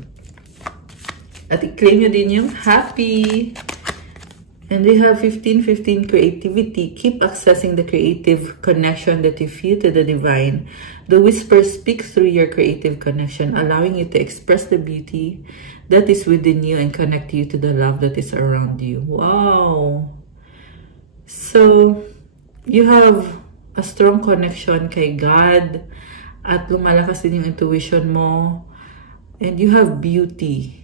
At i-claim nyo din yung happy. And they have 15-15 creativity. Keep accessing the creative connection that you feel to the divine. The whisper speaks through your creative connection, allowing you to express the beauty that is within you and connect you to the love that is around you. Wow! So, you have a strong connection kay God at lumalakas din yung intuition mo. And you have beauty.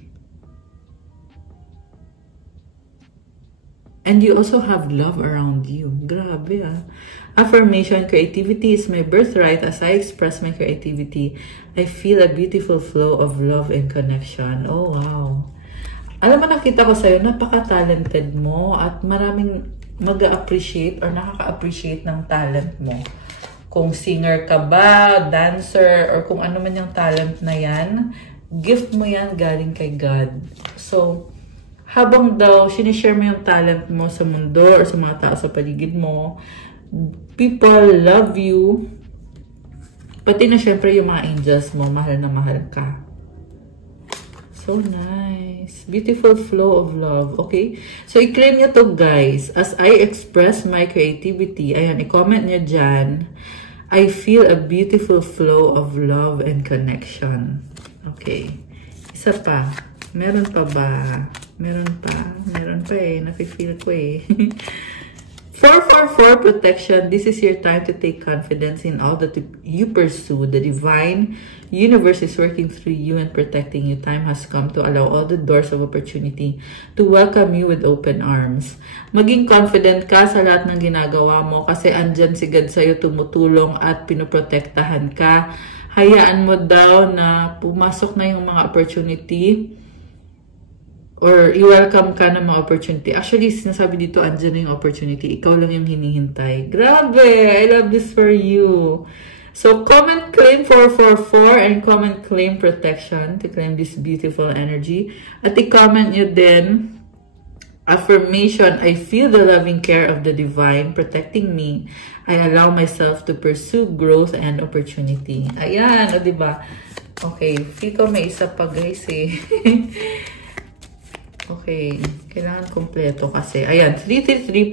And you also have love around you. Grabe ah. Affirmation, creativity is my birthright. As I express my creativity, I feel a beautiful flow of love and connection. Oh, wow. Alam mo, nakita ko sa'yo, napaka-talented mo at maraming mag-appreciate or nakaka-appreciate ng talent mo. Kung singer ka ba, dancer, or kung ano man yung talent na yan, gift mo yan galing kay God. So, habang daw sinishare mo yung talent mo sa mundo or sa mga tao sa paligid mo, people love you. Pati na syempre yung mga angels mo, mahal na mahal ka. So nice. Beautiful flow of love. Okay? So, i-claim nyo to, guys. As I express my creativity, ayan, i-comment nyo dyan, I feel a beautiful flow of love and connection. Okay. Isa pa. Meron pa ba? Meron pa eh. Nafe-feel ko eh. 444 protection. This is your time to take confidence in all that you pursue. The divine universe is working through you and protecting you. Time has come to allow all the doors of opportunity to welcome you with open arms. Maging confident ka sa lahat ng ginagawa mo kasi andyan si God sa'yo, tumutulong at pinoprotektahan ka. Hayaan mo daw na pumasok na yung mga opportunity or i-welcome ka ng mga opportunity. Actually, sinasabi dito, andyan na yung opportunity. Ikaw lang yung hinihintay. Grabe! I love this for you. So, comment claim 444 and comment claim protection to claim this beautiful energy. At i-comment nyo din, affirmation, I feel the loving care of the divine protecting me. I allow myself to pursue growth and opportunity. Ayan, o diba? Okay, feel ko may isa pa, guys eh. Okay, kailangan kompleto kasi. Ayan, 333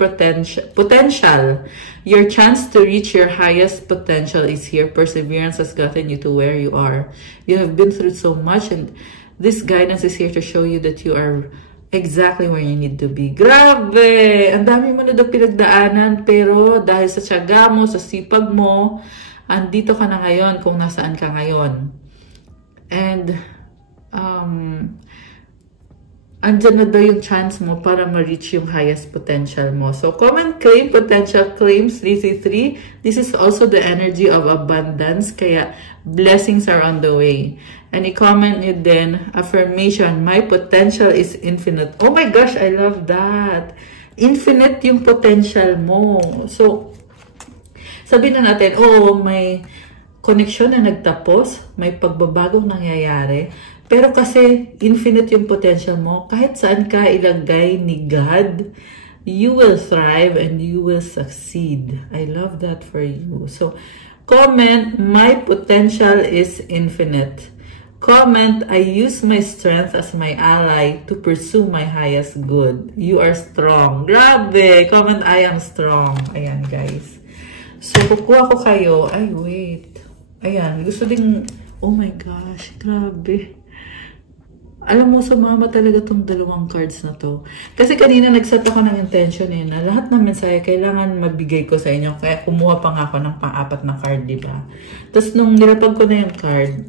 potential. Your chance to reach your highest potential is here. Perseverance has gotten you to where you are. You have been through so much and this guidance is here to show you that you are exactly where you need to be. Grabe! Ang dami mo na daw pinagdaanan pero dahil sa tiyaga mo, sa sipag mo, andito ka na ngayon kung nasaan ka ngayon. And, andyan na daw yung chance mo para ma-reach yung highest potential mo. So, comment, claim, potential claims, 333. This is also the energy of abundance. Kaya, blessings are on the way. And i-comment nyo din, affirmation, my potential is infinite. Oh my gosh, I love that. Infinite yung potential mo. So, sabihin na natin, oh, may connection na nagtapos, may pagbabagong nangyayari, pero kasi infinite yung potential mo, kahit saan ka ilagay ni God, you will thrive and you will succeed. I love that for you. So, comment, my potential is infinite. Comment, I use my strength as my ally to pursue my highest good. You are strong. Grabe! Comment, I am strong. Ayan, guys. So, kukuha ko kayo. Ay, wait. Ayan, gusto ding, oh my gosh, grabe. Alam mo, sumama talaga tong dalawang cards na to. Kasi kanina nagset ako ng intention na lahat ng mensahe kailangan mabigay ko sa inyo. Kaya kumuha pa nga ako ng pang-apat na card, di ba? Tapos nung nilapag ko na yung card,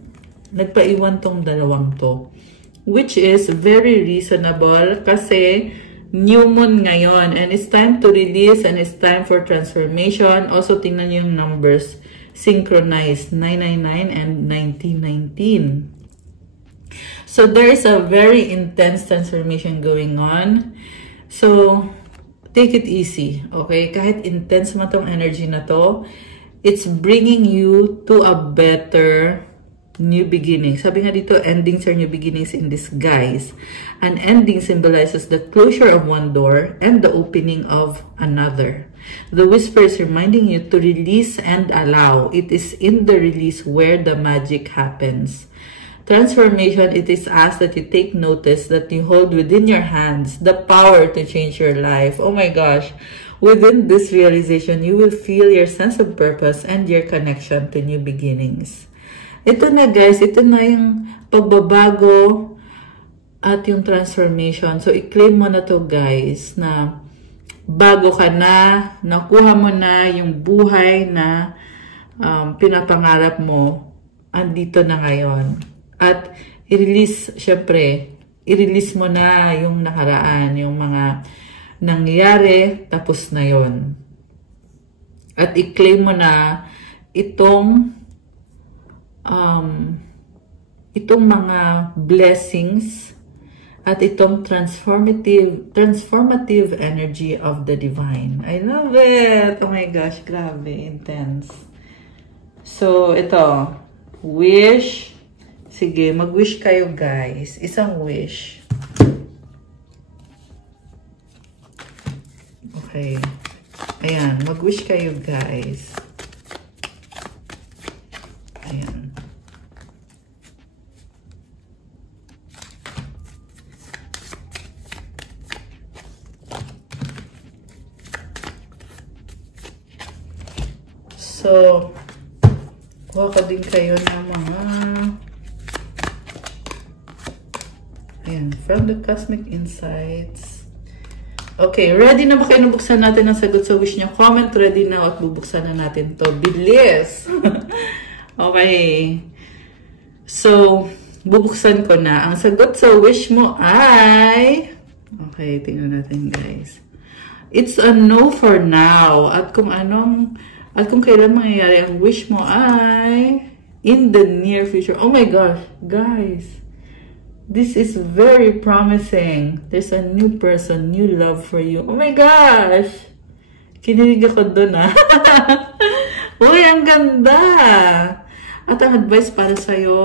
nagpaiwan tong dalawang to. Which is very reasonable kasi new moon ngayon. And it's time to release and it's time for transformation. Also, tingnan yung numbers. Synchronized, 999 and 1919. So, there is a very intense transformation going on. So, take it easy, okay? Kahit intense mo tong energy na to, it's bringing you to a better new beginning. Sabi nga dito, endings are new beginnings in disguise. An ending symbolizes the closure of one door and the opening of another. The whisper is reminding you to release and allow. It is in the release where the magic happens. Transformation, it is asked that you take notice that you hold within your hands the power to change your life. Oh my gosh. Within this realization, you will feel your sense of purpose and your connection to new beginnings. Ito na guys, ito na yung pagbabago at yung transformation. So, i-claim mo na to guys na bago ka na, nakuha mo na yung buhay na pinapangarap mo, andito na ngayon. At i-release, syempre, i-release mo na yung nakaraan, yung mga nangyayari, tapos na yon. At i-claim mo na itong mga blessings at itong transformative energy of the divine. I love it! Oh my gosh, grabe, intense. So, ito, wish. Sige, mag-wish kayo guys. Isang wish. Okay. Ayan, mag-wish kayo guys. Ayan. So, kuha ka din kayo ng mga ayan, from the Cosmic Insights. Okay, ready na ba kayo na buksan natin ang sagot sa wish niyo? Comment ready na at bubuksan na natin to. Bilis! Okay. So, bubuksan ko na. Ang sagot sa wish mo ay okay, tingnan natin guys. It's a no for now. At kung kailan mangyayari ang wish mo ay in the near future. Oh my gosh, guys. This is very promising. There's a new person, new love for you. Oh my gosh! Kinilig ako dun Uy, ang ganda! At ang advice para sa'yo,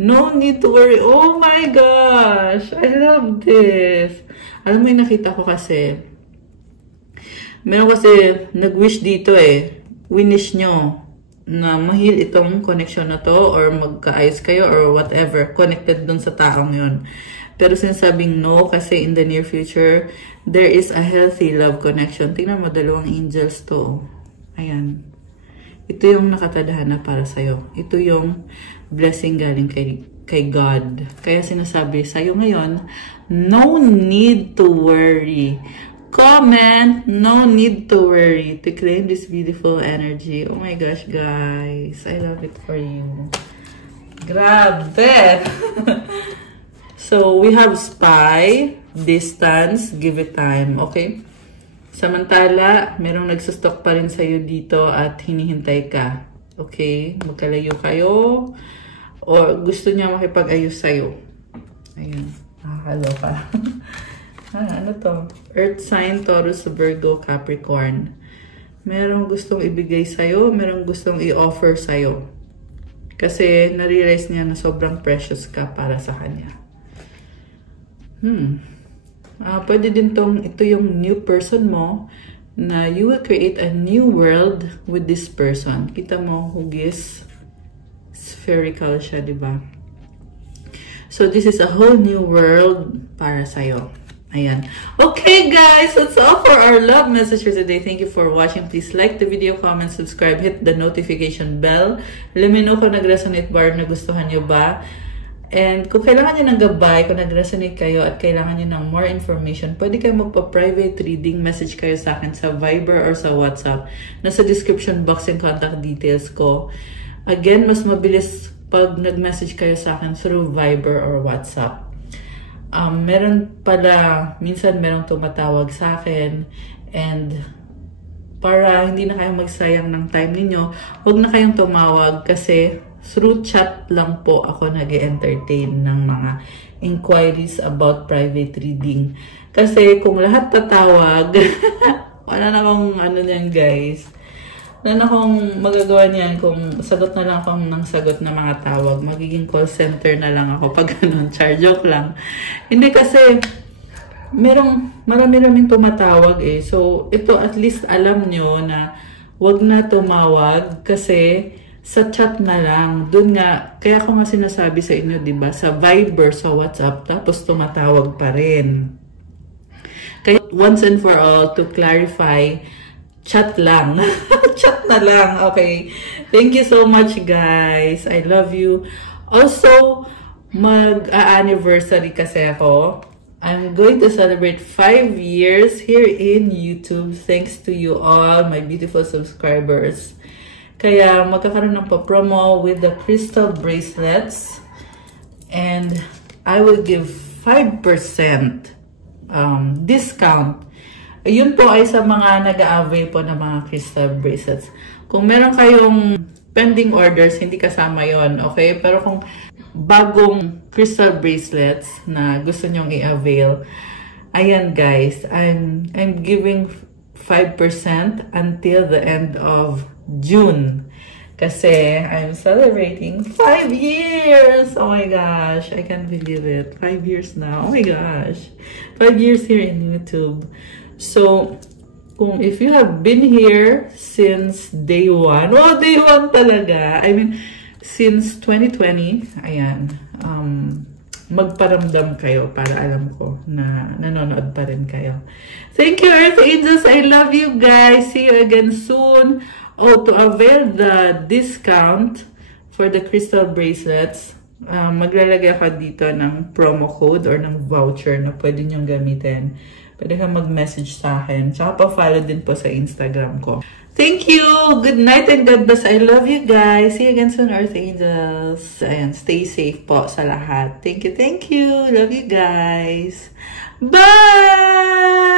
no need to worry. Oh my gosh! I love this! Alam mo yung nakita ko kasi, meron kasi nag-wish dito winish nyo na mahil itong connection na to or magkaayos kayo or whatever, connected dun sa taong yun. Pero sinasabing no kasi in the near future, there is a healthy love connection. Tingnan mo, dalawang angels to. Ayan. Ito yung nakatadhana para sa'yo. Ito yung blessing galing kay God. Kaya sinasabi sa'yo ngayon, no need to worry. Comment, no need to worry to claim this beautiful energy. Oh my gosh, guys. I love it for you. Grabe! So, we have spy, distance, give it time. Okay? Samantala, merong nagsustock pa rin sa'yo dito at hinihintay ka. Okay? Magkalayo kayo. O gusto niya makipag-ayos sa'yo. Ayun. Nakakaloka. Ano to? Earth sign, Taurus, Virgo, Capricorn. Merong gustong ibigay sa'yo. Merong gustong i-offer sa'yo. Kasi nare-realize niya na sobrang precious ka para sa kanya. Pwede din ito yung new person mo na you will create a new world with this person. Kita mo, hugis. Spherical siya, diba? So, this is a whole new world para sa'yo. Ayan. Okay, guys. That's all for our love message for today. Thank you for watching. Please like the video, comment, subscribe, hit the notification bell. Let me know kung nag-resonate ba or nagustuhan nyo ba. And kung kailangan nyo ng gabay, kung nag-resonate kayo at kailangan nyo ng more information, pwede kayo magpa-private reading, message kayo sa akin sa Viber or sa WhatsApp. Nasa description box yung contact details ko. Again, mas mabilis pag nag-message kayo sa akin through Viber or WhatsApp. Meron pala, minsan merong tumatawag sa akin and para hindi na kayo magsayang ng time ninyo, huwag na kayong tumawag kasi through chat lang po ako nag-entertain ng mga inquiries about private reading. Kasi kung lahat tatawag, wala na akong ano niyan guys. Wala na akong magagawa niyan kung sagot na lang akong ng sagot na mga tawag. Magiging call center na lang ako pag ganun. Char, joke lang. Hindi kasi marami-raming tumatawag eh. So ito at least alam nyo na wag na tumawag kasi sa chat na lang. Doon nga, kaya ko nga sinasabi sa inyo, diba? Sa Viber, sa WhatsApp, tapos tumatawag pa rin. Kaya once and for all, to clarify, chat lang. Chat na lang, okay? Thank you so much, guys. I love you. Also, mag-anniversary kasi ako. I'm going to celebrate 5 years here in YouTube. Thanks to you all, my beautiful subscribers. Kaya magkakaroon ng pa-promo with the crystal bracelets. And I will give 5% discount. Yun po ay sa mga nag-a-avail po ng mga crystal bracelets. Kung meron kayong pending orders, hindi kasama yon, okay? Pero kung bagong crystal bracelets na gusto nyong i-avail, ayan guys, I'm giving 5% until the end of June. Kasi I'm celebrating 5 years! Oh my gosh, I can't believe it. 5 years now. Oh my gosh. 5 years here in YouTube. So, if you have been here since day 1, oh, day 1 talaga. I mean, since 2020, ayan, magparamdam kayo para alam ko na nanonood pa rin kayo. Thank you, Earth Angels. I love you guys. See you again soon. Oh, to avail the discount for the crystal bracelets, maglalagay ako dito ng promo code or ng voucher na pwede nyong gamitin. Pwede kang mag-message sa akin. Tsaka pa-follow din po sa Instagram ko. Thank you! Good night and God bless. I love you guys. See you again soon, Earth Angels. Ayan, stay safe po sa lahat. Thank you, thank you. Love you guys. Bye!